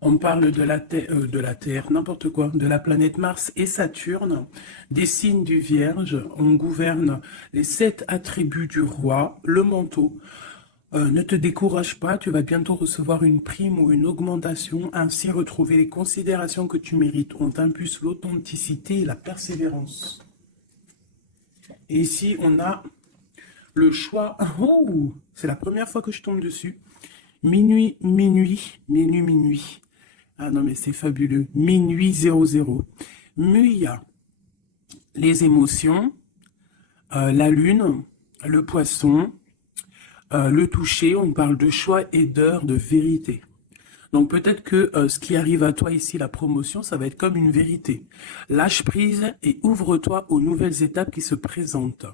On parle de la Terre, n'importe quoi, de la planète Mars et Saturne, des signes du Vierge. On gouverne les 7 attributs du roi, le manteau. Ne te décourage pas, tu vas bientôt recevoir une prime ou une augmentation, ainsi retrouver les considérations que tu mérites. On t'impulse l'authenticité et la persévérance. Et ici, on a le choix. Oh, c'est la première fois que je tombe dessus. Minuit, minuit, minuit, minuit. Ah non, mais c'est fabuleux. Minuit 00. Muya, les émotions, la lune, le poisson, le toucher, on parle de choix et d'heure de vérité. Donc peut-être que ce qui arrive à toi ici, la promotion, ça va être comme une vérité. Lâche prise et ouvre-toi aux nouvelles étapes qui se présentent.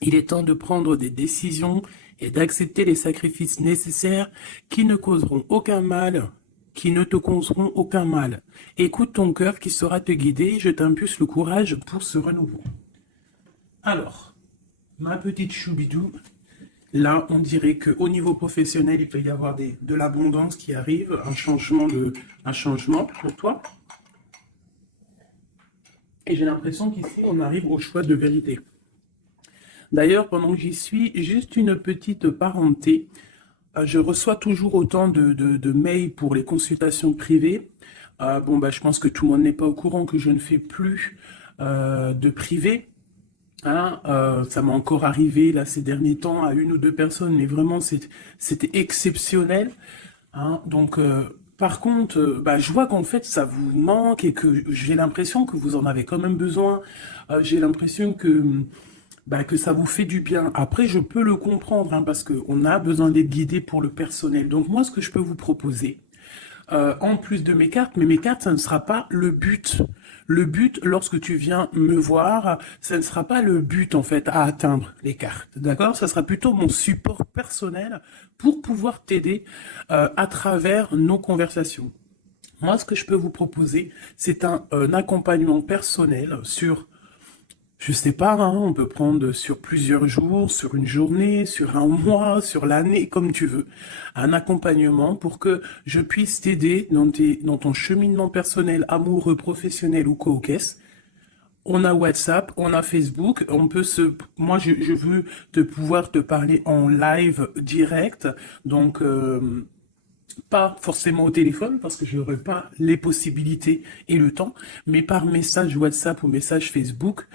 Il est temps de prendre des décisions et d'accepter les sacrifices nécessaires qui ne causeront aucun mal, qui ne te causeront aucun mal. Écoute ton cœur qui saura te guider, je t'impulse le courage pour ce renouveau. Alors, ma petite choubidou, là, on dirait qu'au niveau professionnel, il peut y avoir de l'abondance qui arrive, un changement pour toi. Et j'ai l'impression qu'ici, on arrive au choix de vérité. D'ailleurs, pendant que j'y suis, juste une petite parenté. Je reçois toujours autant de mails pour les consultations privées. Bon, bah, je pense que tout le monde n'est pas au courant que je ne fais plus de privé. Hein, ça m'a encore arrivé là ces derniers temps à une ou deux personnes, mais vraiment c'était exceptionnel. Hein, donc, par contre, bah, je vois qu'en fait ça vous manque et que j'ai l'impression que vous en avez quand même besoin. J'ai l'impression que ça vous fait du bien. Après, je peux le comprendre, hein, parce qu'on a besoin d'être guidé pour le personnel. Donc moi, ce que je peux vous proposer, en plus de mes cartes, mais mes cartes, ça ne sera pas le but. Le but, lorsque tu viens me voir, ça ne sera pas le but, en fait, à atteindre les cartes. D'accord? Ça sera plutôt mon support personnel pour pouvoir t'aider à travers nos conversations. Moi, ce que je peux vous proposer, c'est un accompagnement personnel sur, je sais pas, hein, on peut prendre sur plusieurs jours, sur une journée, sur un mois, sur l'année, comme tu veux. Un accompagnement pour que je puisse t'aider dans ton cheminement personnel, amoureux, professionnel ou co-caisse. On a WhatsApp, on a Facebook, moi je veux pouvoir te parler en live direct, donc pas forcément au téléphone parce que je n'aurai pas les possibilités et le temps, mais par message WhatsApp ou message Facebook.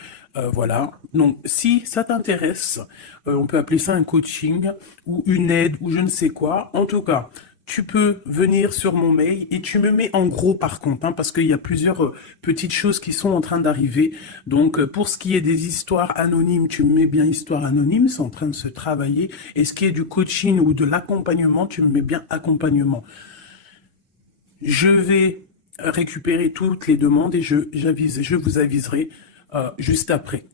Voilà. Donc, si ça t'intéresse, on peut appeler ça un coaching ou une aide ou je ne sais quoi. En tout cas, tu peux venir sur mon mail et tu me mets en gros par contre, hein, parce qu'il y a plusieurs petites choses qui sont en train d'arriver. Donc, pour ce qui est des histoires anonymes, tu me mets bien histoire anonyme, c'est en train de se travailler. Et ce qui est du coaching ou de l'accompagnement, tu me mets bien accompagnement. Je vais récupérer toutes les demandes et je vous aviserai juste après.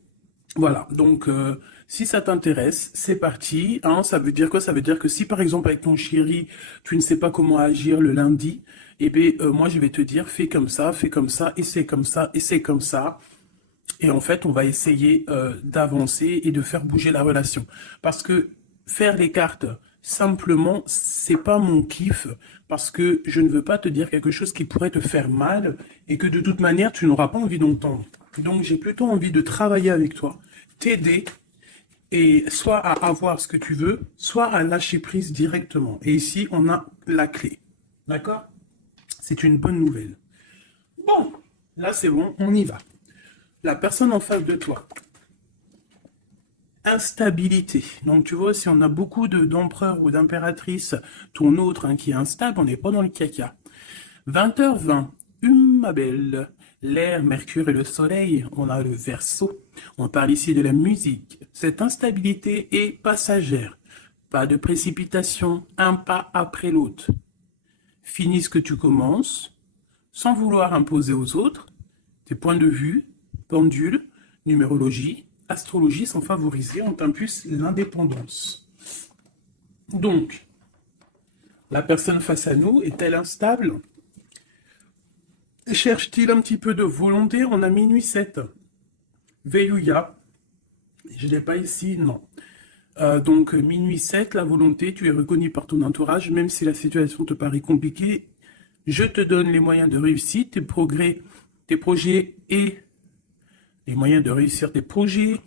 Voilà, donc si ça t'intéresse, c'est parti. Hein, ça veut dire quoi? Ça veut dire que si par exemple avec ton chéri, tu ne sais pas comment agir le lundi, eh bien moi je vais te dire fais comme ça, et c'est comme ça, et c'est comme ça. Et en fait, on va essayer d'avancer et de faire bouger la relation. Parce que faire les cartes simplement, c'est pas mon kiff, parce que je ne veux pas te dire quelque chose qui pourrait te faire mal et que de toute manière, tu n'auras pas envie d'entendre. Donc, j'ai plutôt envie de travailler avec toi, t'aider, et soit à avoir ce que tu veux, soit à lâcher prise directement. Et ici, on a la clé. D'accord? C'est une bonne nouvelle. Bon, là c'est bon, on y va. La personne en face de toi. Instabilité. Donc tu vois, si on a beaucoup d'empereurs ou d'impératrices, ton autre hein, qui est instable, on n'est pas dans le caca. 20h20, ma belle. L'air, Mercure et le Soleil, on a le Verseau. On parle ici de la musique. Cette instabilité est passagère. Pas de précipitation, un pas après l'autre. Finis ce que tu commences, sans vouloir imposer aux autres. Tes points de vue, pendule, numérologie, astrologie sont favorisés, on t'impulse l'indépendance. Donc, la personne face à nous est-elle instable? Cherche-t-il un petit peu de volonté? On a minuit 7. Veillouya. Je ne l'ai pas ici, non. Donc, minuit 7, la volonté, tu es reconnu par ton entourage, même si la situation te paraît compliquée, Je te donne les moyens de réussir tes progrès, tes projets et les moyens de réussir tes projets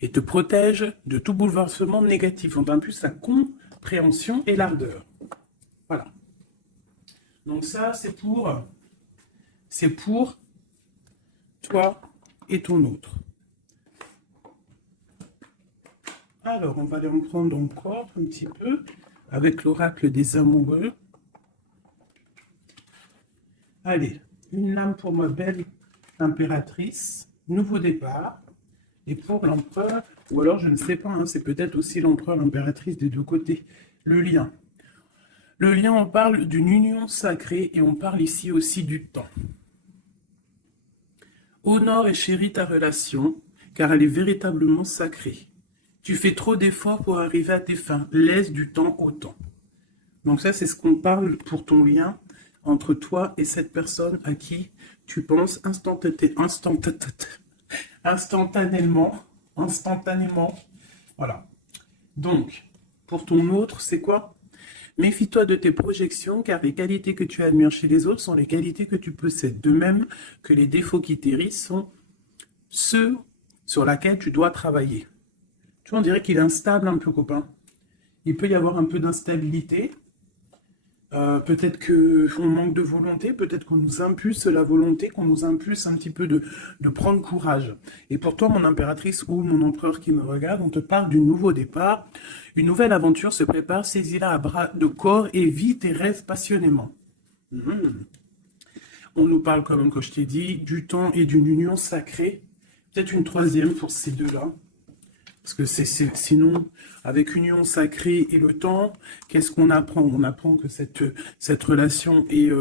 et te protège de tout bouleversement négatif. On parle plus la compréhension et l'ardeur. Voilà. Donc ça, c'est pour toi et ton autre. Alors, on va aller en prendre encore un petit peu avec l'oracle des amoureux. Allez, une lame pour ma belle impératrice, nouveau départ. Et pour l'empereur, ou alors je ne sais pas, hein, c'est peut-être aussi l'empereur, l'impératrice des deux côtés, le lien. Le lien, on parle d'une union sacrée et on parle ici aussi du temps. Honore et chéris ta relation, car elle est véritablement sacrée. Tu fais trop d'efforts pour arriver à tes fins, laisse du temps au temps. Donc ça, c'est ce qu'on parle pour ton lien entre toi et cette personne à qui tu penses instantanément. Voilà. Donc, pour ton autre, c'est quoi? Méfie-toi de tes projections, car les qualités que tu admires chez les autres sont les qualités que tu possèdes. De même que les défauts qui t'hérissent sont ceux sur lesquels tu dois travailler. Tu vois, on dirait qu'il est instable un peu, copain. Il peut y avoir un peu d'instabilité. Peut-être qu'on manque de volonté, peut-être qu'on nous impulse la volonté, qu'on nous impulse un petit peu de prendre courage. Et pour toi, mon impératrice ou mon empereur qui me regarde, on te parle du nouveau départ. Une nouvelle aventure se prépare, saisis-la à bras de corps et vis tes rêves passionnément. On nous parle, quand même, comme je t'ai dit, du temps et d'une union sacrée. Peut-être une troisième pour ces deux-là. Parce que sinon, avec union sacrée et le temps, qu'est-ce qu'on apprend? On apprend que cette relation est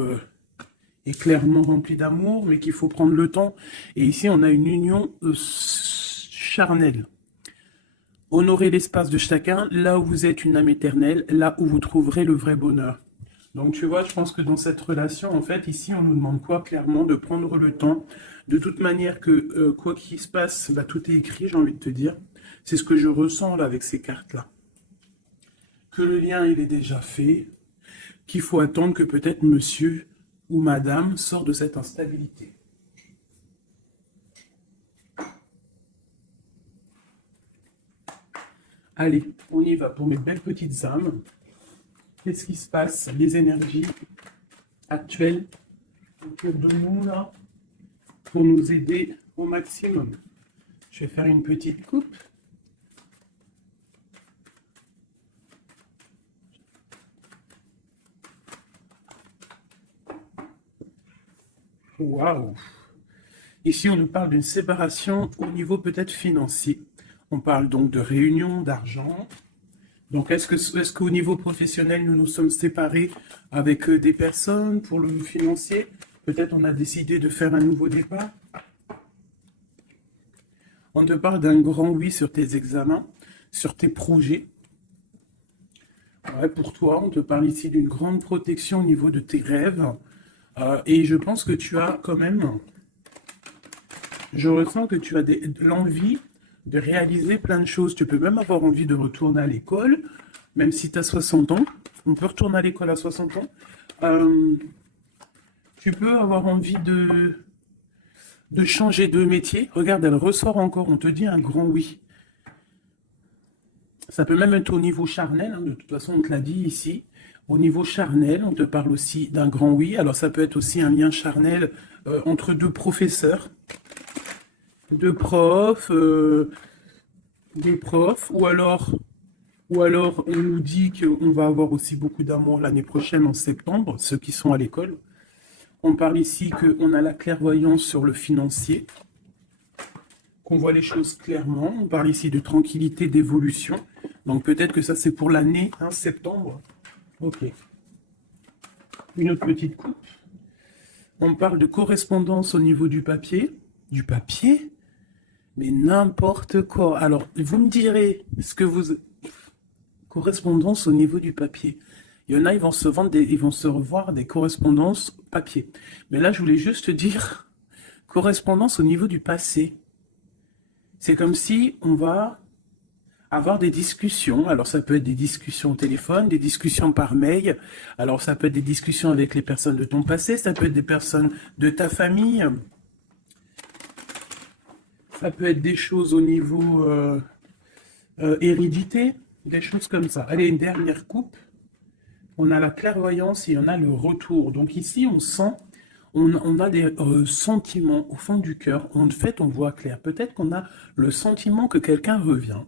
clairement remplie d'amour, mais qu'il faut prendre le temps. Et ici, on a une union charnelle. Honorez l'espace de chacun, là où vous êtes une âme éternelle, là où vous trouverez le vrai bonheur. Donc tu vois, je pense que dans cette relation, en fait, ici, on nous demande quoi? Clairement, de prendre le temps. De toute manière que, quoi qu'il se passe, bah, tout est écrit, j'ai envie de te dire. C'est ce que je ressens là avec ces cartes-là. Que le lien, il est déjà fait, qu'il faut attendre que peut-être monsieur ou madame sort de cette instabilité. Allez, on y va pour mes belles petites âmes. Qu'est-ce qui se passe? Les énergies actuelles autour de nous là, pour nous aider au maximum. Je vais faire une petite coupe. Waouh! Ici, on nous parle d'une séparation au niveau peut-être financier. On parle donc de réunion d'argent. Donc, est-ce qu'au niveau professionnel, nous nous sommes séparés avec des personnes pour le financier? Peut-être on a décidé de faire un nouveau départ. On te parle d'un grand oui sur tes examens, sur tes projets. Ouais, pour toi, on te parle ici d'une grande protection au niveau de tes rêves. Et je pense que tu as quand même... Je ressens que tu as l'envie de réaliser plein de choses. Tu peux même avoir envie de retourner à l'école, même si tu as 60 ans. On peut retourner à l'école à 60 ans. Tu peux avoir envie de changer de métier. Regarde, elle ressort encore. On te dit un grand oui. Ça peut même être au niveau charnel. Hein. De toute façon, on te l'a dit ici. Au niveau charnel, on te parle aussi d'un grand oui. Alors, ça peut être aussi un lien charnel entre deux professeurs. Deux profs, ou alors on nous dit qu'on va avoir aussi beaucoup d'amour l'année prochaine en septembre, ceux qui sont à l'école. On parle ici qu'on a la clairvoyance sur le financier, qu'on voit les choses clairement. On parle ici de tranquillité, d'évolution. Donc peut-être que ça c'est pour l'année, hein, septembre. Ok. Une autre petite coupe. On parle de correspondance au niveau du papier. Du papier? Mais n'importe quoi. Alors, vous me direz ce que vous... Correspondance au niveau du papier. Il y en a, ils vont se vendre ils vont se revoir des correspondances papier. Mais là, je voulais juste te dire correspondance au niveau du passé. C'est comme si on va avoir des discussions. Alors, ça peut être des discussions au téléphone, des discussions par mail. Alors, ça peut être des discussions avec les personnes de ton passé, ça peut être des personnes de ta famille. Ça peut être des choses au niveau hérédité, des choses comme ça. Allez, une dernière coupe. On a la clairvoyance et on a le retour. Donc ici, on sent, on a des sentiments au fond du cœur. En fait, on voit clair. Peut-être qu'on a le sentiment que quelqu'un revient.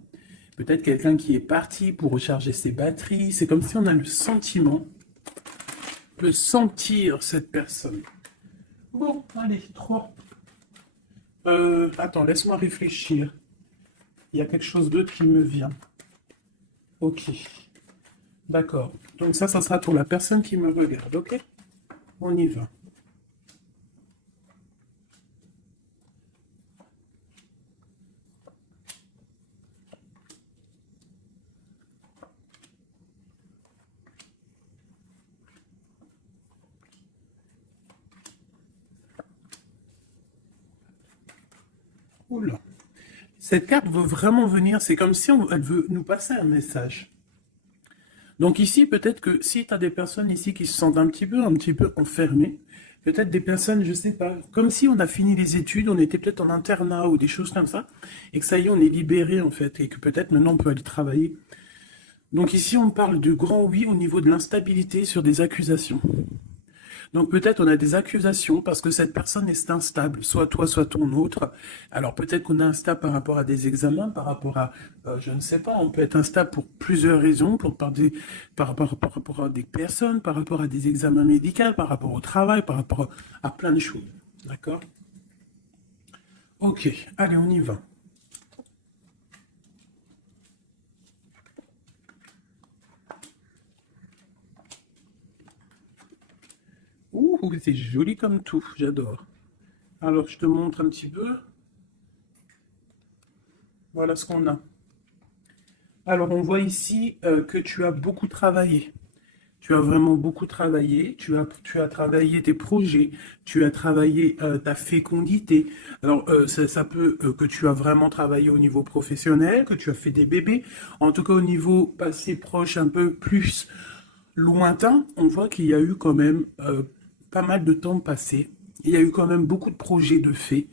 Peut-être quelqu'un qui est parti pour recharger ses batteries. C'est comme si on a le sentiment de sentir cette personne. Bon, allez, 3. Attends, laisse-moi réfléchir. Il y a quelque chose d'autre qui me vient. Ok. D'accord. Donc ça sera pour la personne qui me regarde, ok? On y va. Oula. Cette carte veut vraiment venir, c'est comme si elle veut nous passer un message. Donc ici, peut-être que si tu as des personnes ici qui se sentent un petit peu enfermées, peut-être des personnes, je sais pas, comme si on a fini les études, on était peut-être en internat ou des choses comme ça, et que ça y est, on est libéré en fait, et que peut-être maintenant on peut aller travailler. Donc ici, on parle de grand oui au niveau de l'instabilité sur des accusations. Donc peut-être on a des accusations parce que cette personne est instable, soit toi, soit ton autre. Alors peut-être qu'on est instable par rapport à des examens, par rapport à, je ne sais pas, on peut être instable pour plusieurs raisons, par rapport à des personnes, par rapport à des examens médicaux, par rapport au travail, par rapport à plein de choses. D'accord? Ok, allez, on y va. Ouh, c'est joli comme tout, j'adore. Alors, je te montre un petit peu. Voilà ce qu'on a. Alors, on voit ici que tu as beaucoup travaillé. Tu as vraiment beaucoup travaillé. Tu as travaillé tes projets. Tu as travaillé ta fécondité. Alors, ça peut que tu as vraiment travaillé au niveau professionnel, que tu as fait des bébés. En tout cas, au niveau passé proche, un peu plus lointain, on voit qu'il y a eu quand même pas mal de temps passé. Il y a eu quand même beaucoup de projets de faits.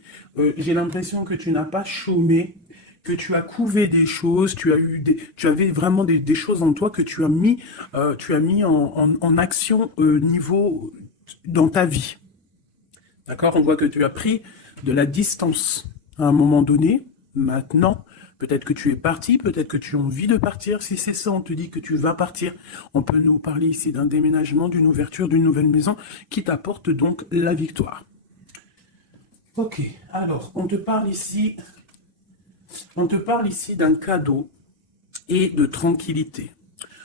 J'ai l'impression que tu n'as pas chômé, que tu as couvé des choses, tu avais vraiment des choses en toi que tu as mis en action niveau dans ta vie. D'accord? On voit que tu as pris de la distance à un moment donné. Maintenant, peut-être que tu es parti, peut-être que tu as envie de partir. Si c'est ça, on te dit que tu vas partir. On peut nous parler ici d'un déménagement, d'une ouverture, d'une nouvelle maison qui t'apporte donc la victoire. Ok, alors on te parle ici d'un cadeau et de tranquillité.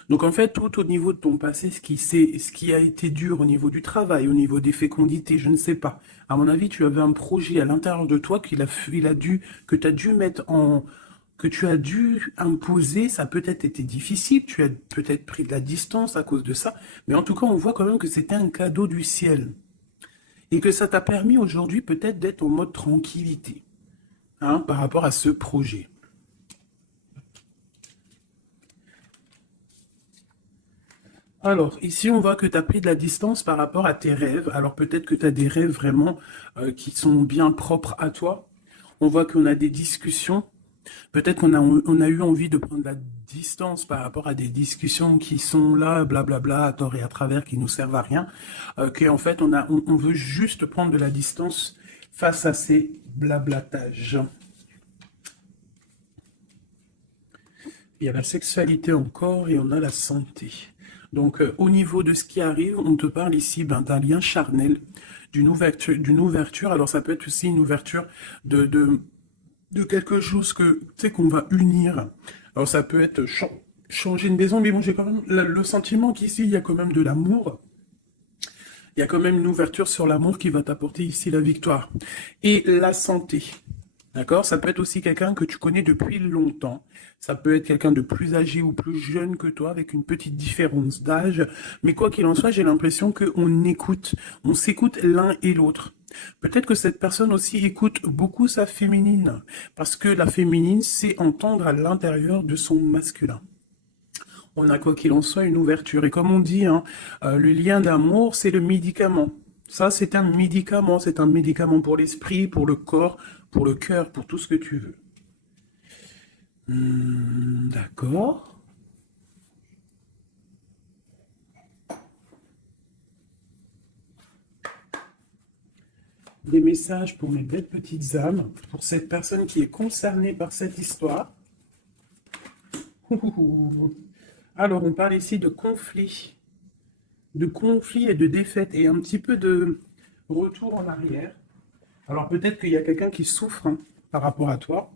Donc en fait, tout au niveau de ton passé, ce qui a été dur au niveau du travail, au niveau des fécondités, je ne sais pas. À mon avis, tu avais un projet à l'intérieur de toi que tu as dû mettre en, que tu as dû imposer. Ça a peut-être été difficile, tu as peut-être pris de la distance à cause de ça, mais en tout cas, on voit quand même que c'était un cadeau du ciel. Et que ça t'a permis aujourd'hui peut-être d'être en mode tranquillité, hein, par rapport à ce projet. Alors, ici, on voit que tu as pris de la distance par rapport à tes rêves. Alors, peut-être que tu as des rêves vraiment qui sont bien propres à toi. On voit qu'on a des discussions. Peut-être on a eu envie de prendre de la distance par rapport à des discussions qui sont là, blablabla, à tort et à travers, qui nous servent à rien. Qu'en fait, on veut juste prendre de la distance face à ces blablatages. Il y a la sexualité encore et on a la santé. Donc, au niveau de ce qui arrive, on te parle ici d'un lien charnel, d'une ouverture. Alors, ça peut être aussi une ouverture de quelque chose que, tu sais, qu'on va unir. Alors, ça peut être changer une maison, mais bon, j'ai quand même le sentiment qu'ici, il y a quand même de l'amour. Il y a quand même une ouverture sur l'amour qui va t'apporter ici la victoire. Et la santé. D'accord? Ça peut être aussi quelqu'un que tu connais depuis longtemps. Ça peut être quelqu'un de plus âgé ou plus jeune que toi, avec une petite différence d'âge. Mais quoi qu'il en soit, j'ai l'impression qu'on écoute, on s'écoute l'un et l'autre. Peut-être que cette personne aussi écoute beaucoup sa féminine, parce que la féminine, c'est entendre à l'intérieur de son masculin. On a quoi qu'il en soit une ouverture. Et comme on dit, hein, le lien d'amour, c'est le médicament. Ça, c'est un médicament pour l'esprit, pour le corps, pour le cœur, pour tout ce que tu veux. D'accord. Des messages pour mes belles petites âmes, pour cette personne qui est concernée par cette histoire. Alors, on parle ici de conflit et de défaite et un petit peu de retour en arrière. Alors, peut-être qu'il y a quelqu'un qui souffre hein, par rapport à toi.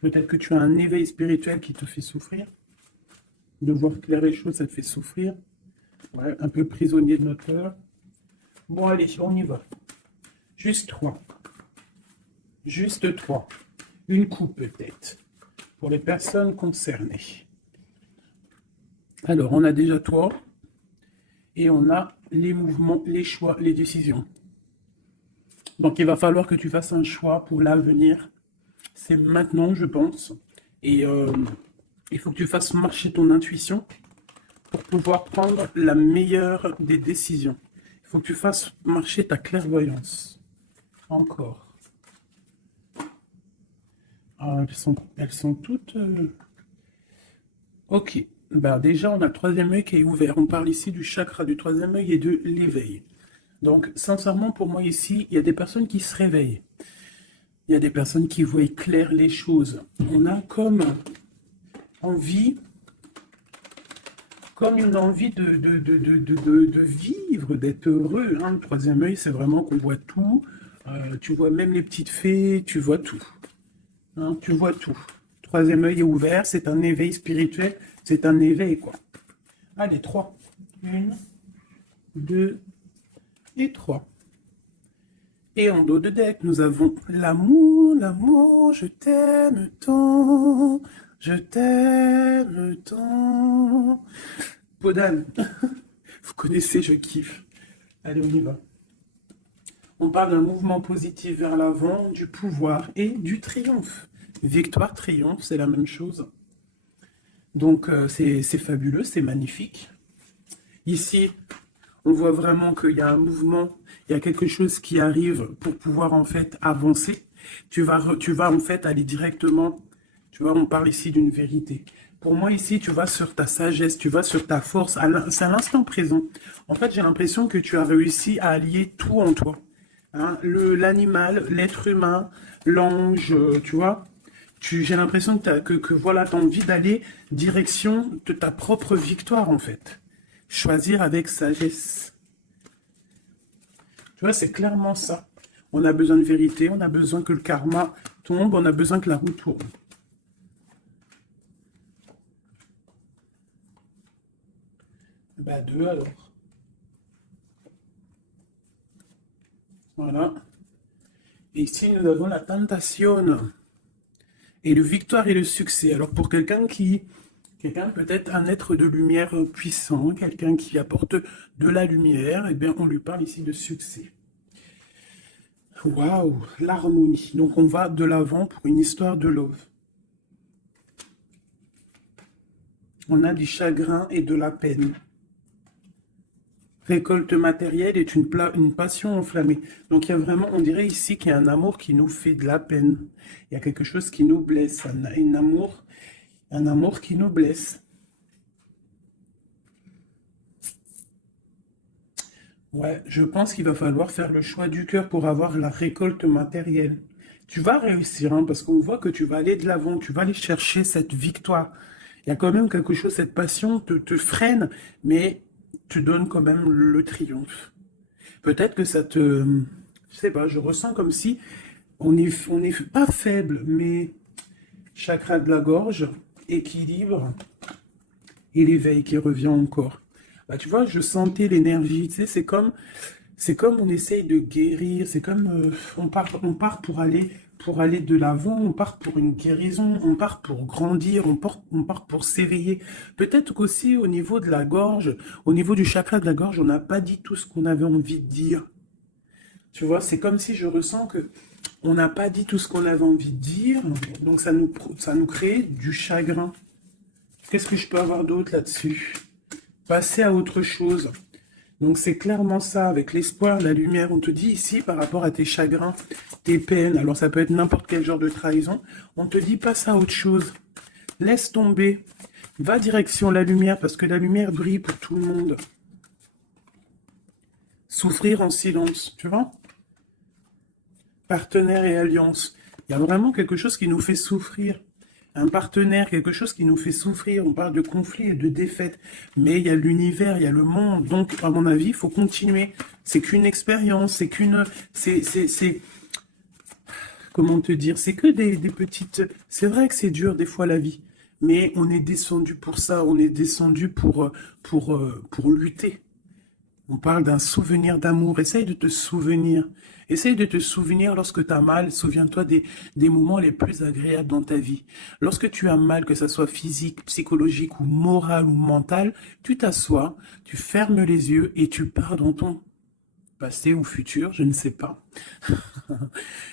Peut-être que tu as un éveil spirituel qui te fait souffrir. De voir clair les choses, ça te fait souffrir. Ouais, un peu prisonnier de notre cœur. Bon, allez, on y va. Juste 3. Juste 3. Une coupe peut-être. Pour les personnes concernées. Alors, on a déjà toi. Et on a les mouvements, les choix, les décisions. Donc, il va falloir que tu fasses un choix pour l'avenir. C'est maintenant, je pense. Et il faut que tu fasses marcher ton intuition pour pouvoir prendre la meilleure des décisions. Il faut que tu fasses marcher ta clairvoyance. Encore. Ah, elles sont toutes... Ok. Ben, déjà, on a le troisième œil qui est ouvert. On parle ici du chakra du troisième œil et de l'éveil. Donc, sincèrement, pour moi ici, il y a des personnes qui se réveillent. Il y a des personnes qui voient clair les choses. On a comme envie, comme une envie de vivre, d'être heureux. Hein. Le troisième œil, c'est vraiment qu'on voit tout. Tu vois même les petites fées, tu vois tout. Hein, tu vois tout. Troisième œil est ouvert, c'est un éveil spirituel, c'est un éveil, quoi. Allez, 3. 1, 2 et 3. Et en dos de deck, nous avons l'amour, l'amour, je t'aime tant, je t'aime tant. Podane, vous connaissez, je kiffe. Allez, on y va. On parle d'un mouvement positif vers l'avant, du pouvoir et du triomphe. Victoire, triomphe, c'est la même chose. Donc, c'est fabuleux, c'est magnifique. Ici, on voit vraiment qu'il y a un mouvement, il y a quelque chose qui arrive pour pouvoir en fait avancer. Tu vas en fait aller directement, tu vois, on parle ici d'une vérité. Pour moi ici, tu vas sur ta sagesse, tu vas sur ta force, c'est à l'instant présent. En fait, j'ai l'impression que tu as réussi à allier tout en toi. Hein, l'animal, l'être humain, l'ange, tu vois. J'ai l'impression que voilà, tu as envie d'aller direction de ta propre victoire en fait. Choisir avec sagesse. Tu vois, c'est clairement ça. On a besoin de vérité, on a besoin que le karma tombe, on a besoin que la roue tourne. Bah 2 alors. Voilà. Et ici, nous avons la tentation. Et le victoire et le succès. Alors pour quelqu'un peut-être un être de lumière puissant, quelqu'un qui apporte de la lumière, eh bien on lui parle ici de succès. Waouh, l'harmonie. Donc on va de l'avant pour une histoire de love. On a du chagrin et de la peine. Récolte matérielle est une passion enflammée. Donc il y a vraiment, on dirait ici qu'il y a un amour qui nous fait de la peine. Il y a quelque chose qui nous blesse, un amour qui nous blesse. Ouais, je pense qu'il va falloir faire le choix du cœur pour avoir la récolte matérielle. Tu vas réussir, hein, parce qu'on voit que tu vas aller de l'avant, tu vas aller chercher cette victoire. Il y a quand même quelque chose, cette passion te freine, mais tu donnes quand même le triomphe. Peut-être que ça te... Je sais pas, je ressens comme si on est pas faible, mais chakra de la gorge, équilibre et l'éveil qui revient encore. Bah, tu vois, je sentais l'énergie, tu sais, c'est comme on essaye de guérir, c'est comme on part pour aller de l'avant, on part pour une guérison, on part pour grandir, on part pour s'éveiller. Peut-être qu'aussi au niveau de la gorge, au niveau du chakra de la gorge, on n'a pas dit tout ce qu'on avait envie de dire. Tu vois, c'est comme si je ressens que on n'a pas dit tout ce qu'on avait envie de dire, donc ça nous crée du chagrin. Qu'est-ce que je peux avoir d'autre là-dessus? Passer à autre chose. Donc c'est clairement ça, avec l'espoir, la lumière. On te dit ici, par rapport à tes chagrins, tes peines, alors ça peut être n'importe quel genre de trahison, on te dit passe à autre chose. Laisse tomber. Va direction la lumière, parce que la lumière brille pour tout le monde. Souffrir en silence, tu vois? Partenaire et alliance. Il y a vraiment quelque chose qui nous fait souffrir. Un partenaire, quelque chose qui nous fait souffrir. On parle de conflit et de défaite. Mais il y a l'univers, il y a le monde. Donc, à mon avis, il faut continuer. C'est qu'une expérience, c'est qu'une... C'est... Comment te dire? C'est que des petites... C'est vrai que c'est dur des fois la vie. Mais on est descendu pour ça. On est descendu pour lutter. On parle d'un souvenir d'amour. Essaye de te souvenir. Essaye de te souvenir lorsque tu as mal. Souviens-toi des moments les plus agréables dans ta vie. Lorsque tu as mal, que ce soit physique, psychologique ou moral ou mental, tu t'assois, tu fermes les yeux et tu pars dans ton passé ou futur, je ne sais pas.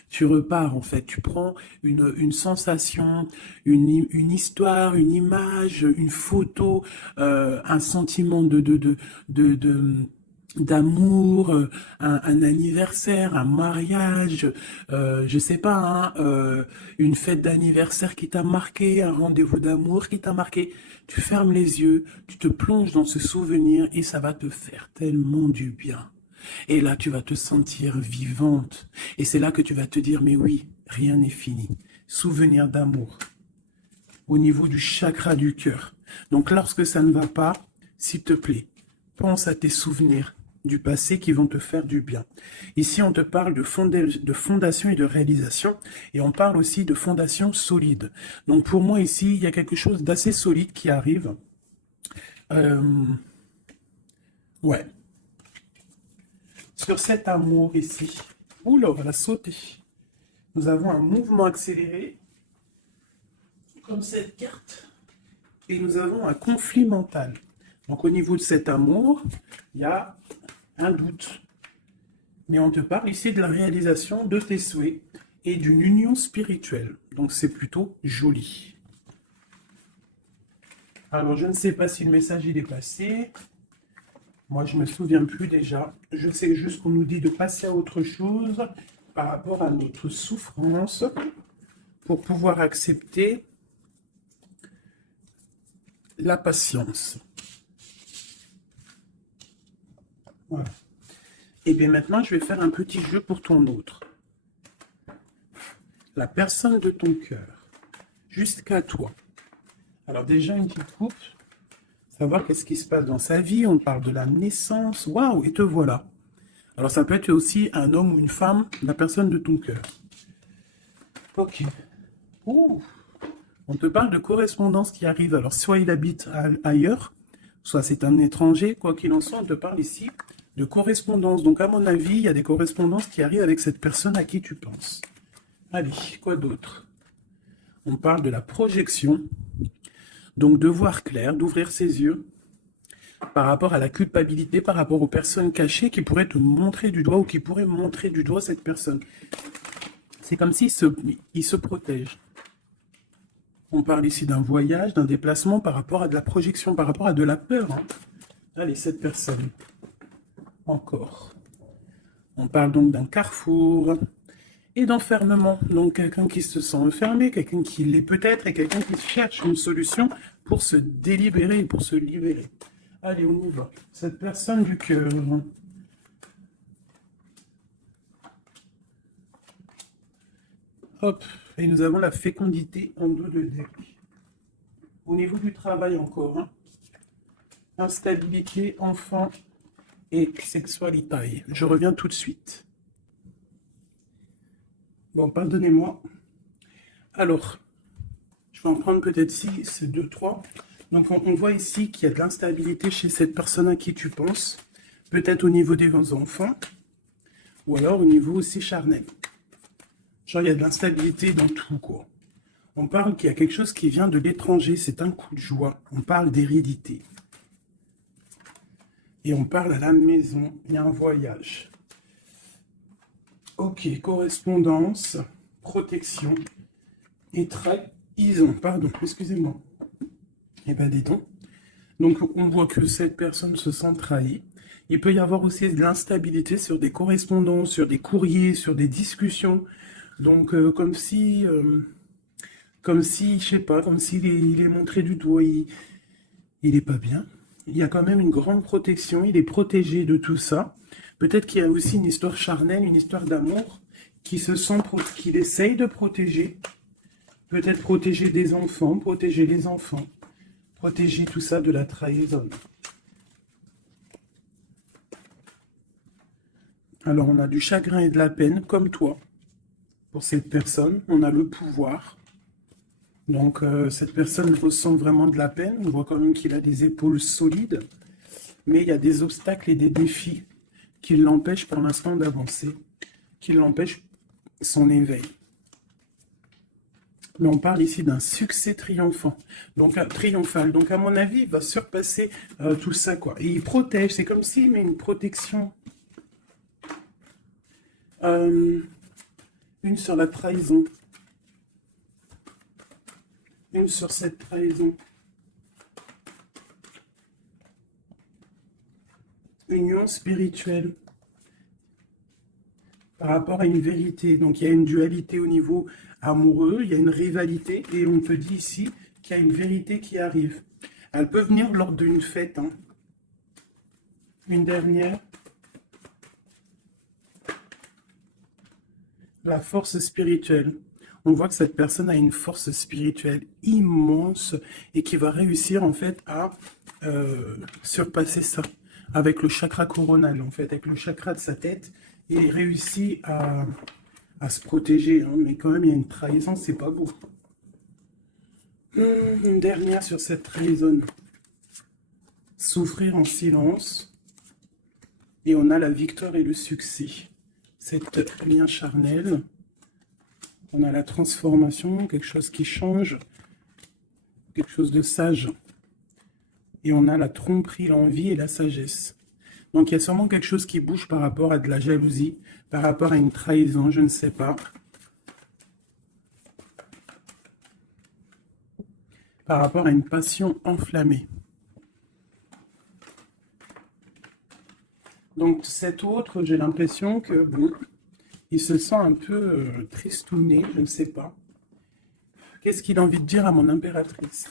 Tu repars en fait. Tu prends une sensation, une histoire, une image, une photo, un sentiment d'amour, un anniversaire, un mariage, je sais pas, hein, une fête d'anniversaire qui t'a marqué, un rendez-vous d'amour qui t'a marqué. Tu fermes les yeux, tu te plonges dans ce souvenir et ça va te faire tellement du bien. Et là, tu vas te sentir vivante. Et c'est là que tu vas te dire, mais oui, rien n'est fini. Souvenir d'amour au niveau du chakra du cœur. Donc, lorsque ça ne va pas, s'il te plaît, pense à tes souvenirs du passé qui vont te faire du bien. Ici, on te parle de fondation et de réalisation, et on parle aussi de fondation solide. Donc, pour moi, ici, il y a quelque chose d'assez solide qui arrive. Ouais. Sur cet amour ici, oula, on va sauter. Nous avons un mouvement accéléré, comme cette carte, et nous avons un conflit mental. Donc au niveau de cet amour, il y a un doute. Mais on te parle ici de la réalisation de tes souhaits et d'une union spirituelle. Donc c'est plutôt joli. Alors je ne sais pas si le message il est passé. Moi, je ne me souviens plus déjà. Je sais juste qu'on nous dit de passer à autre chose par rapport à notre souffrance pour pouvoir accepter la patience. Voilà. Et bien maintenant, je vais faire un petit jeu pour ton autre. La personne de ton cœur, jusqu'à toi. Alors déjà, une petite coupe. Savoir qu'est-ce qui se passe dans sa vie, on parle de la naissance, waouh, et te voilà. Alors ça peut être aussi un homme ou une femme, la personne de ton cœur. Ok. Ouh. On te parle de correspondance qui arrive, alors soit il habite ailleurs, soit c'est un étranger, quoi qu'il en soit, on te parle ici de correspondance. Donc à mon avis, il y a des correspondances qui arrivent avec cette personne à qui tu penses. Allez, quoi d'autre? On parle de la projection. Donc de voir clair, d'ouvrir ses yeux par rapport à la culpabilité, par rapport aux personnes cachées qui pourraient te montrer du doigt ou qui pourraient montrer du doigt cette personne. C'est comme s'il se protège. On parle ici d'un voyage, d'un déplacement par rapport à de la projection, par rapport à de la peur. Hein. Allez, cette personne. Encore. On parle donc d'un carrefour et d'enfermement. Donc quelqu'un qui se sent enfermé, quelqu'un qui l'est peut-être et quelqu'un qui cherche une solution pour se délibérer, pour se libérer. Allez, on y va. Cette personne du cœur. Hop. Et nous avons la fécondité en dos de deck. Au niveau du travail encore. Hein. Instabilité, enfant et sexualité. Je reviens tout de suite. Bon, pardonnez-moi. Alors, je vais en prendre peut-être 6, 2, 3. Donc, on voit ici qu'il y a de l'instabilité chez cette personne à qui tu penses. Peut-être au niveau des enfants. Ou alors au niveau aussi charnel. Genre, il y a de l'instabilité dans tout, quoi. On parle qu'il y a quelque chose qui vient de l'étranger. C'est un coup de joie. On parle d'hérédité. Et on parle à la maison. Il y a un voyage. Ok, correspondance, protection et trahison. Pardon, excusez-moi. Eh ben, dis donc. Donc, on voit que cette personne se sent trahie. Il peut y avoir aussi de l'instabilité sur des correspondances, sur des courriers, sur des discussions. Donc, comme si, je sais pas, comme s'il est montré du doigt, il est pas bien. Il y a quand même une grande protection, il est protégé de tout ça. Peut-être qu'il y a aussi une histoire charnelle, une histoire d'amour qu'il essaye de protéger. Peut-être protéger des enfants, protéger les enfants, protéger tout ça de la trahison. Alors on a du chagrin et de la peine, comme toi. Pour cette personne, on a le pouvoir. Donc cette personne ressent vraiment de la peine. On voit quand même qu'il a des épaules solides. Mais il y a des obstacles et des défis qui l'empêchent pour l'instant d'avancer, qui l'empêchent son éveil. Mais on parle ici d'un succès triomphant, donc triomphal. Donc à mon avis, il va surpasser tout ça, quoi. Et il protège, c'est comme s'il met une protection. Une sur la trahison. Une sur cette trahison. Union spirituelle. Par rapport à une vérité. Donc il y a une dualité au niveau amoureux, il y a une rivalité, et on te dit ici qu'il y a une vérité qui arrive. Elle peut venir lors d'une fête. Hein. Une dernière. La force spirituelle. On voit que cette personne a une force spirituelle immense et qui va réussir en fait à surpasser ça avec le chakra coronal, en fait, avec le chakra de sa tête. Il réussit à se protéger, hein, mais quand même il y a une trahison, c'est pas beau. Une dernière sur cette trahison. Souffrir en silence. Et on a la victoire et le succès. Cette lien charnel. On a la transformation, quelque chose qui change, quelque chose de sage. Et on a la tromperie, l'envie et la sagesse. Donc il y a sûrement quelque chose qui bouge par rapport à de la jalousie, par rapport à une trahison, je ne sais pas. Par rapport à une passion enflammée. Donc cet autre, j'ai l'impression que, bon, il se sent un peu tristouné, je ne sais pas. Qu'est-ce qu'il a envie de dire à mon impératrice?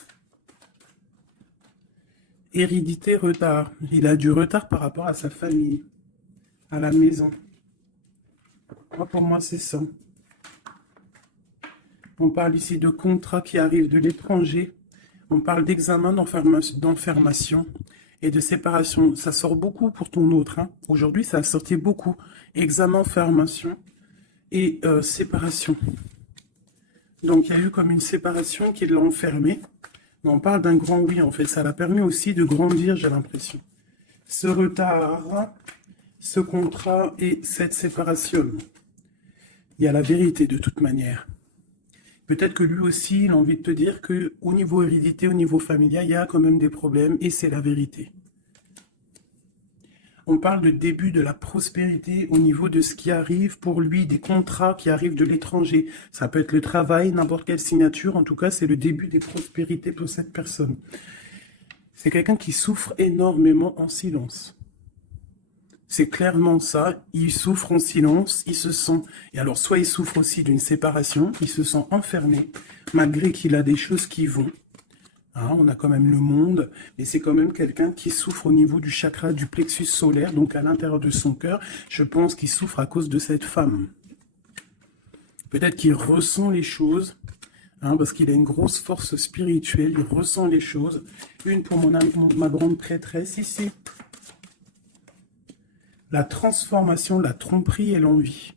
Hérédité, retard. Il a du retard par rapport à sa famille, à la maison. Moi, pour moi, c'est ça. On parle ici de contrats qui arrivent de l'étranger. On parle d'examen, d'enfermation et de séparation. Ça sort beaucoup pour ton autre. Hein. Aujourd'hui, ça a sorti beaucoup. Examen, enfermation et séparation. Donc, il y a eu comme une séparation qui l'a enfermé. Mais on parle d'un grand oui, en fait. Ça l'a permis aussi de grandir, j'ai l'impression. Ce retard, ce contrat et cette séparation. Il y a la vérité, de toute manière. Peut-être que lui aussi, il a envie de te dire qu'au niveau hérédité, au niveau familial, il y a quand même des problèmes et c'est la vérité. On parle de début de la prospérité au niveau de ce qui arrive pour lui, des contrats qui arrivent de l'étranger. Ça peut être le travail, n'importe quelle signature. En tout cas, c'est le début des prospérités pour cette personne. C'est quelqu'un qui souffre énormément en silence. C'est clairement ça. Il souffre en silence, il se sent... Et alors, soit il souffre aussi d'une séparation, il se sent enfermé, malgré qu'il a des choses qui vont. Hein, on a quand même le monde, mais c'est quand même quelqu'un qui souffre au niveau du chakra du plexus solaire, donc à l'intérieur de son cœur. Je pense qu'il souffre à cause de cette femme. Peut-être qu'il ressent les choses, hein, parce qu'il a une grosse force spirituelle, il ressent les choses. Une pour ma grande prêtresse ici. La transformation, la tromperie et l'envie.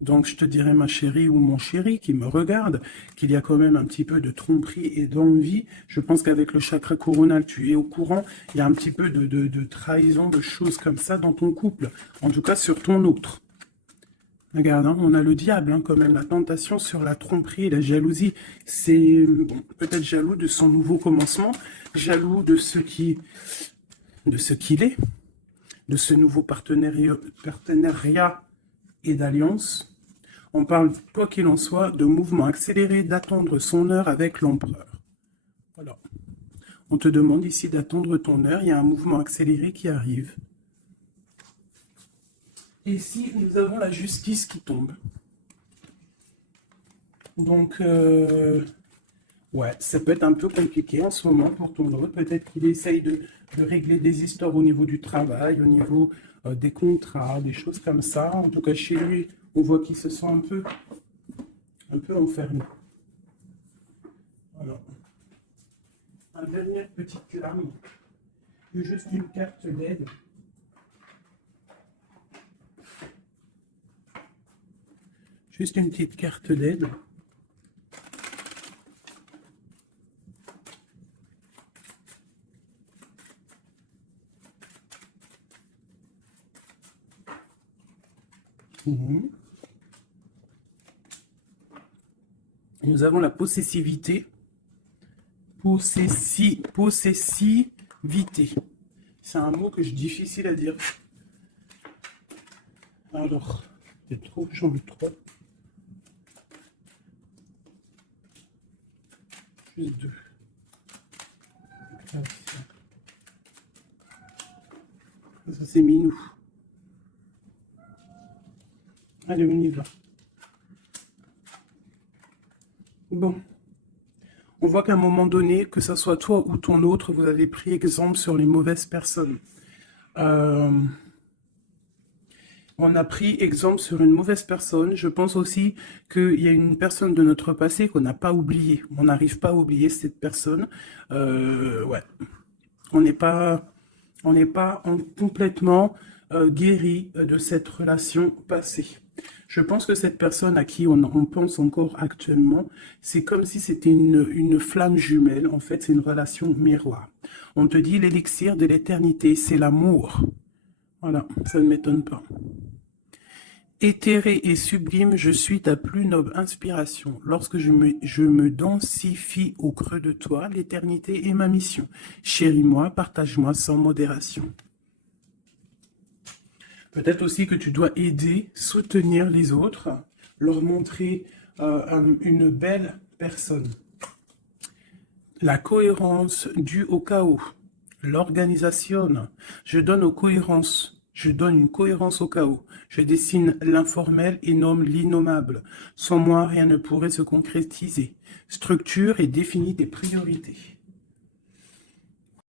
Donc, je te dirais, ma chérie ou mon chéri qui me regarde, qu'il y a quand même un petit peu de tromperie et d'envie. Je pense qu'avec le chakra coronal, tu es au courant. Il y a un petit peu de trahison, de choses comme ça dans ton couple. En tout cas, sur ton autre. Regarde, hein, on a le diable, hein, quand même. La tentation sur la tromperie et la jalousie. C'est bon, peut-être jaloux de son nouveau commencement, jaloux de ce qu'il est, de ce nouveau partenariat et d'alliance. On parle, quoi qu'il en soit, de mouvement accéléré, d'attendre son heure avec l'empereur. Voilà. On te demande ici d'attendre ton heure. Il y a un mouvement accéléré qui arrive. Et ici, nous avons la justice qui tombe. Donc, ouais, ça peut être un peu compliqué en ce moment pour ton autre. Peut-être qu'il essaye de régler des histoires au niveau du travail, au niveau des contrats, des choses comme ça. En tout cas, chez lui, on voit qu'il se sent un peu enfermé. Voilà. Un dernière petite lame. Juste une carte d'aide. Juste une petite carte d'aide. Nous avons la possessivité. Possessivité. C'est un mot que je difficile à dire. Alors, c'est trop, j'en ai trop. Juste deux. Ça, c'est minou. Allez, on y va. Bon. On voit qu'à un moment donné, que ce soit toi ou ton autre, vous avez pris exemple sur les mauvaises personnes. On a pris exemple sur une mauvaise personne. Je pense aussi qu'il y a une personne de notre passé qu'on n'a pas oubliée. On n'arrive pas à oublier cette personne. Ouais. On n'est pas complètement guéri de cette relation passée. Je pense que cette personne à qui on pense encore actuellement, c'est comme si c'était une flamme jumelle. En fait, c'est une relation miroir. On te dit l'élixir de l'éternité, c'est l'amour. Voilà, ça ne m'étonne pas. Éthéré et sublime, je suis ta plus noble inspiration. Lorsque je me densifie au creux de toi, l'éternité est ma mission. Chéris-moi, partage-moi sans modération. Peut-être aussi que tu dois aider, soutenir les autres, leur montrer une belle personne. La cohérence due au chaos. L'organisation. Je donne une cohérence au chaos. Je dessine l'informel et nomme l'innommable. Sans moi, rien ne pourrait se concrétiser. Structure et définis tes priorités.